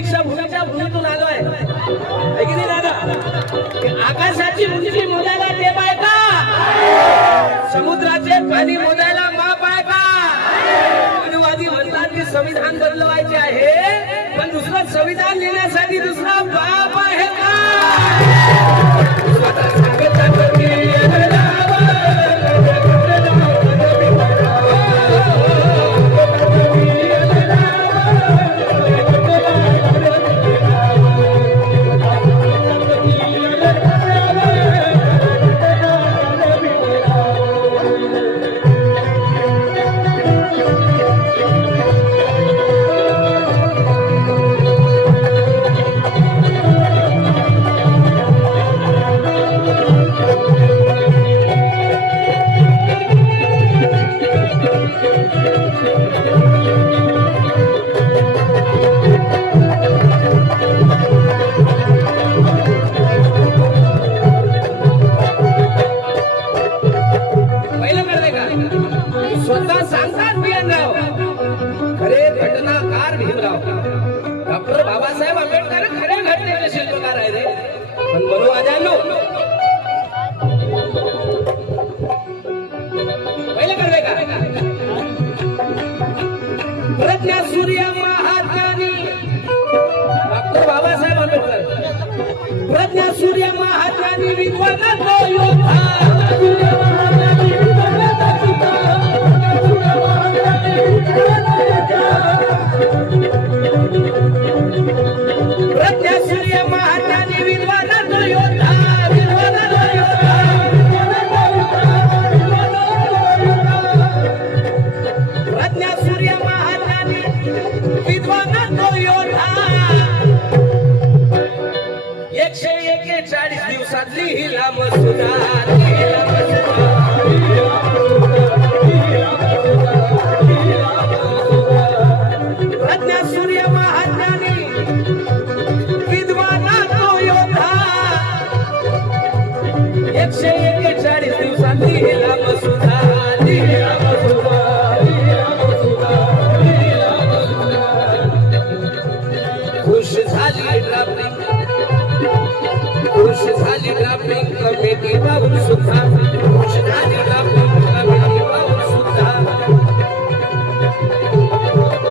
दीक्षाभूमीच्या भूमीतून आलोय है की नाही दादा? आकाशाची उंची मोजायला टेप आहे का? समुद्राचे पाणी मोजायला माप आहे का? अनुवादी म्हणतात की संविधान बदलवायचे आहे, पण दुसरं संविधान लिहिण्यासाठी दुसरा बाप आहे का? स्वतः सांगतात की स्वतः सांगतात बियनराव, खरे घटनाकार भीमराव. डॉक्टर बाबासाहेब आंबेडकर खऱ्या घटनेचे शिल्पकार आहे रे. पण बोलू आजानो पहिलं करवे का? प्रज्ञा सूर्य महात्मानी डॉक्टर बाबासाहेब आंबेडकर. प्रज्ञा सूर्य महात्मानी विद्वान तो योद्धा. प्रज्ञा सूर्य महात्मानी विद्वान तो योद्धा. प्रज्ञा सूर्य महात्मानी विद्वान तो योद्धा. 141 दिवसातली ही लांब सुधार.